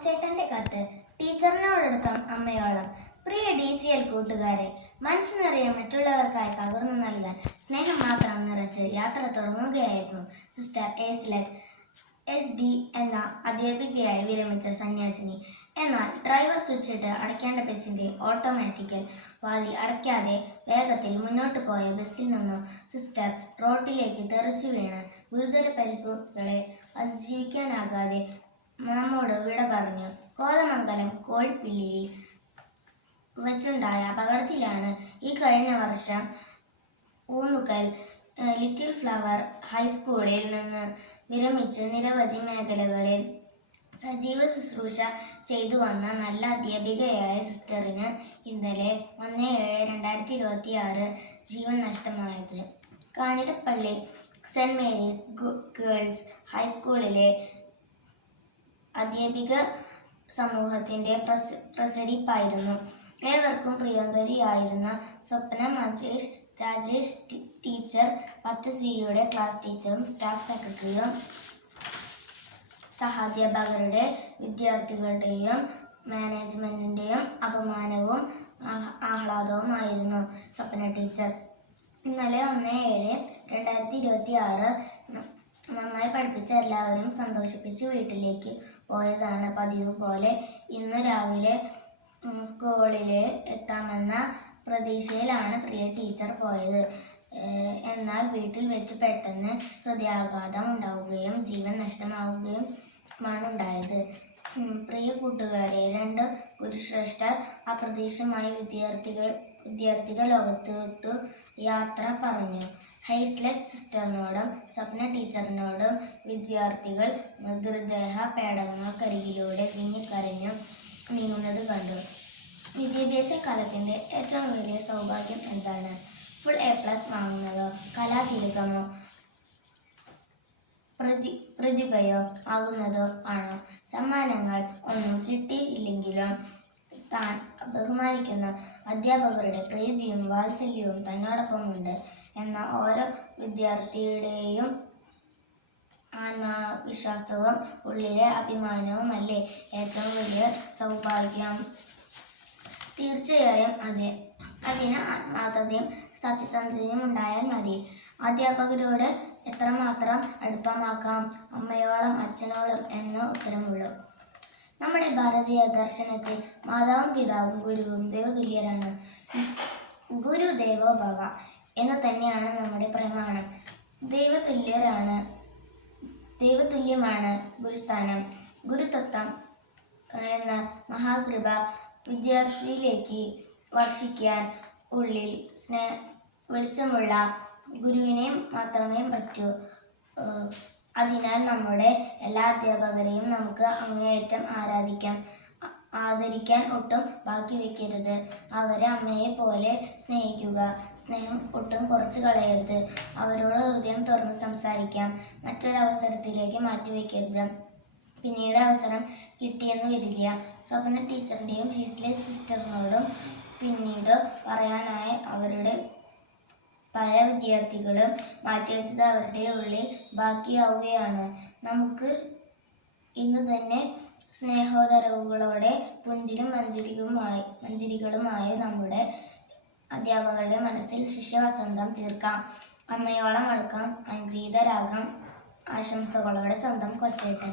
കൊച്ചേട്ടന്റെ കത്ത് ടീച്ചറിനോടടുക്കാം അമ്മയോളം. പ്രിയ DCL കൂട്ടുകാരെ, മനസ്സ് നിറയെ മറ്റുള്ളവർക്കായി പകർന്നു നൽകാൻ സ്നേഹം മാത്രം നിറച്ച് യാത്ര തുടങ്ങുകയായിരുന്നു സിസ്റ്റർ ഏസ്ലറ്റ് SD എന്ന അധ്യാപികയായി വിരമിച്ച സന്യാസിനി. എന്നാൽ ഡ്രൈവർ സ്വിച്ചിട്ട് അടയ്ക്കേണ്ട ബസ്സിന്റെ ഓട്ടോമാറ്റിക്കൽ വാതിൽ അടയ്ക്കാതെ വേഗത്തിൽ മുന്നോട്ട് പോയ ബസ്സിൽ നിന്നും സിസ്റ്റർ റോട്ടിലേക്ക് തെറിച്ചു വീണ് ഗുരുതര പരിക്കുകളെ അതിജീവിക്കാനാകാതെ നമ്മോട് വിട പറഞ്ഞു. കോതമംഗലം കോഴിപ്പിള്ളിയിൽ വച്ചുണ്ടായ അപകടത്തിലാണ് ഈ കഴിഞ്ഞ വർഷം ഊന്നുകൽ ലിറ്റിൽ ഫ്ലവർ ഹൈസ്കൂളിൽ നിന്ന് വിരമിച്ച് നിരവധി മേഖലകളിൽ സജീവ ശുശ്രൂഷ ചെയ്തു വന്ന നല്ല അധ്യാപികയായ സിസ്റ്ററിന് ഇന്നലെ 1/7/2026 ജീവൻ നഷ്ടമായത്. കാഞ്ഞിരപ്പള്ളി സെന്റ് മേരീസ് ഗേൾസ് ഹൈസ്കൂളിലെ അധ്യാപിക സമൂഹത്തിന്റെ പ്രസരിപ്പായിരുന്നു. ഏവർക്കും പ്രിയങ്കരിയായിരുന്ന സ്വപ്ന രാജേഷ് ടീച്ചർ 10Cയുടെ ക്ലാസ് ടീച്ചറും സ്റ്റാഫ് സെക്രട്ടറിയും സഹാധ്യാപകരുടെ വിദ്യാർത്ഥികളുടെയും മാനേജ്മെന്റിന്റെയും അപമാനവും ആഹ്ലാദവുമായിരുന്നു സ്വപ്ന ടീച്ചർ. ഇന്നലെ 1/7/2026 നന്നായി പഠിപ്പിച്ച എല്ലാവരും സന്തോഷിപ്പിച്ച് വീട്ടിലേക്ക് പോയതാണ്. പതിവ് പോലെ ഇന്ന് രാവിലെ സ്കൂളിൽ എത്താമെന്ന പ്രതീക്ഷയിലാണ് പ്രിയ ടീച്ചർ പോയത്. എന്നാൽ വീട്ടിൽ വെച്ച് പെട്ടെന്ന് ഹൃദയാഘാതം ഉണ്ടാവുകയും ജീവൻ നഷ്ടമാവുകയുമാണ് ഉണ്ടായത്. പ്രിയ കൂട്ടുകാരെ, 2 ഗുരുശ്രേഷ്ഠർ അപ്രതീക്ഷിതമായി വിദ്യാർത്ഥിക ലോകത്തോട്ടു യാത്ര പറഞ്ഞു. ഹൈസ്ലറ്റ് സിസ്റ്ററിനോടും സ്വപ്ന ടീച്ചറിനോടും വിദ്യാർത്ഥികൾ മൃതദേഹ പേടകങ്ങൾക്കരികിലൂടെ വിങ്ങിക്കരഞ്ഞു നീങ്ങുന്നത് കണ്ടു. വിദ്യാഭ്യാസ കാലത്തിന്റെ ഏറ്റവും വലിയ സൗഭാഗ്യം എന്താണ്? ഫുൾ A+ വാങ്ങുന്നതോ കലാതിലകമോ പ്രതിഭയോ ആകുന്നതോ ആണോ? സമ്മാനങ്ങൾ ഒന്നും കിട്ടിയില്ലെങ്കിലും താൻ ബഹുമാനിക്കുന്ന അധ്യാപകരുടെ പ്രീതിയും വാത്സല്യവും തന്നോടൊപ്പമുണ്ട് എന്ന ഓരോ വിദ്യാർത്ഥിയുടെയും ആത്മവിശ്വാസവും ഉള്ളിലെ അഭിമാനവുമല്ലേ ഏറ്റവും വലിയ സൗഭാഗ്യം? തീർച്ചയായും അതെ. അതിന് ആത്മാർത്ഥതയും സത്യസന്ധതയും ഉണ്ടായാൽ മതി. അധ്യാപകരോട് എത്രമാത്രം അടുപ്പമാക്കാം? അമ്മയോളം അച്ഛനോളം എന്ന് ഉത്തരമുള്ളൂ. നമ്മുടെ ഭാരതീയ ദർശനത്തിൽ മാതാവും പിതാവും ഗുരുവും ദൈവതുല്യരാണ്. ഗുരുദേവോ ഭവ എന്ന് തന്നെയാണ് നമ്മുടെ പ്രമാണം. ദൈവതുല്യമാണ് ഗുരുസ്ഥാനം. ഗുരുതത്വം എന്ന മഹാകൃപ വിദ്യാർത്ഥിയിലേക്ക് വർഷിക്കാൻ ഉള്ളിൽ വെളിച്ചമുള്ള ഗുരുവിനെ മാത്രമേ പറ്റൂ. അതിനാൽ നമ്മുടെ എല്ലാ അധ്യാപകരെയും നമുക്ക് അങ്ങേയറ്റം ആദരിക്കാൻ ഒട്ടും ബാക്കി വയ്ക്കരുത്. അവരെ അമ്മയെ പോലെ സ്നേഹിക്കുക. സ്നേഹം ഒട്ടും കുറച്ച് കളയരുത്. അവരോട് ഹൃദയം തുറന്ന് സംസാരിക്കാം. മറ്റൊരവസരത്തിലേക്ക് മാറ്റിവെക്കരുത്. പിന്നീട് അവസരം കിട്ടിയെന്ന് വരില്ല. സ്വപ്ന ടീച്ചറിൻ്റെയും ഹൈസ്ലറ്റ് സിസ്റ്ററിനോടും പിന്നീട് പറയാനായി അവരുടെ പല വിദ്യാർത്ഥികളും മാറ്റിവെച്ചത് അവരുടെ ഉള്ളിൽ ബാക്കിയാവുകയാണ്. നമുക്ക് ഇന്ന് തന്നെ സ്നേഹോദരവുകളോടെ പുഞ്ചിരും മഞ്ചരികളുമായി നമ്മുടെ അധ്യാപകരുടെ മനസ്സിൽ ശിഷ്യവസന്തം തീർക്കാം. അമ്മയോളം അടുക്കാം, അനുഗ്രഹീതരാകാം. ആശംസകളോടെ സ്വന്തം കൊച്ചേട്ടൻ.